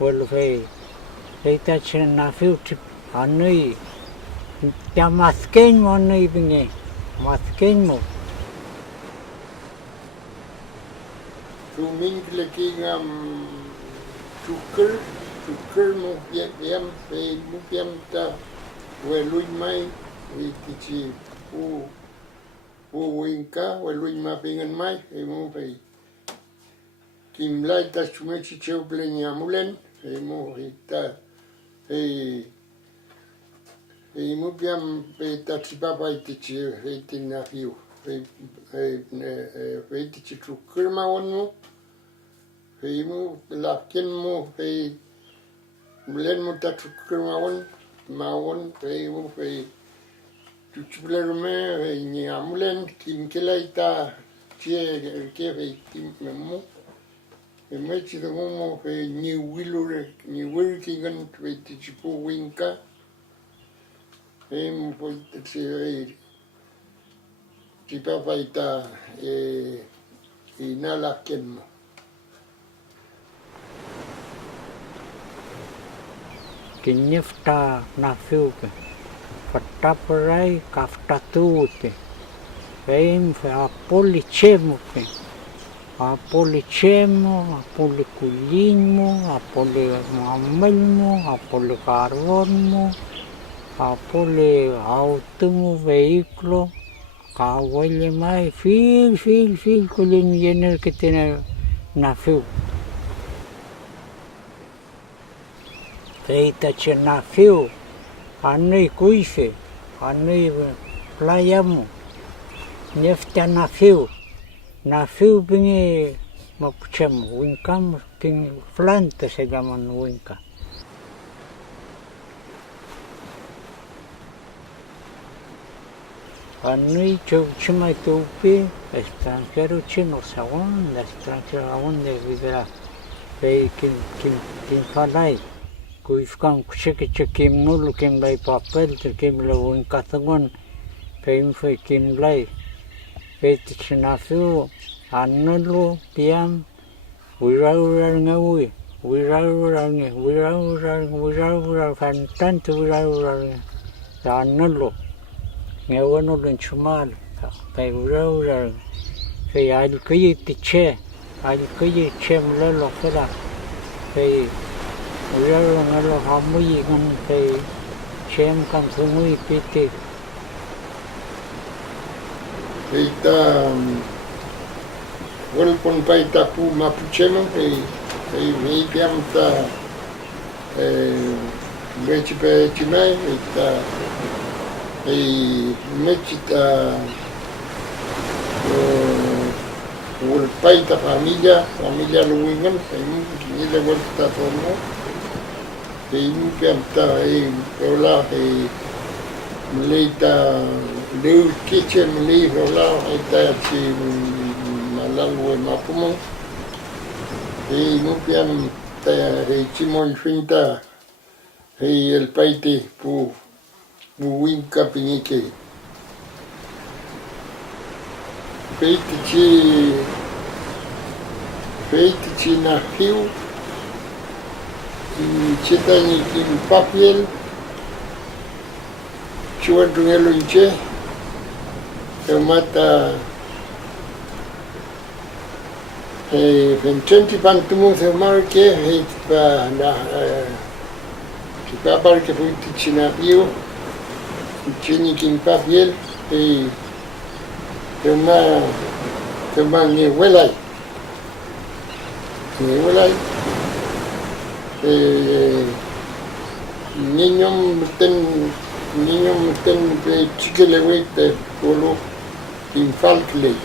Well, they touch na future anui. Ya masken mo anui bingi. Masken mo. Suming leking cukur mo piam mo piam ta welui mai tici pu winka welui ma pingan mai mo kim lai ta chume chi cheu plenya mulen mo ta mo piam ta chipapa tici tina hiu tici cukur ma onu mo lakin mo mulen mo ta cukur ma on mo tuchulerme ni amulen kim kelai ta che ke kim mo me chi de mo ni wilure ni working and tici pu winka mo tici chipapa ita inalaken mo. Kinifta na fiuke. Fataparai kaftatute. Fe apolicemo. Apolicemo, apoliculinmo, apolimamelmo, apolicarbono, apoliautomo, veículo. Kahuele mai, fil, kulin yener que tiene na fiu. Feita che na fiu, anui kuife, anui playamo, nefta na fiu bingi mapuchemo, winkam, ping planta se llaman winka. Anui chumai tupi, extranjero chino sagón, extranjero agón de vidra, kim falai, kuifkan kucheke kim nulu kim lai papel, kim le winkatangon, kim lai, chinafiu, anulu, piam, wiraurar ngawi, wiraurar, fantanto wiraurar, anulu. Ngewano lun chumal, pe wiraurar, pe alkuyi tiche mlelo fela, pe wiraurar ngalo hamuyi ngan pe chem kan sumui piti. Peita welpon paita pu mapuchemo me piam ta leche chimai ta mechita paita familia luwingan ni le vuelta tomo mu piam ta ola leita Leu kitchen li rola ita chi malalwe mapumo mo pian ta chimon finta el paite pu winka pinike peite chi na hiu chitani kim papiel chuan tungelo inche mata Vincenti Pantumo se marche pa na pa parque fui ticina io cini kin papiel ma ni welai niñom ten chiquele wete polo in Falkley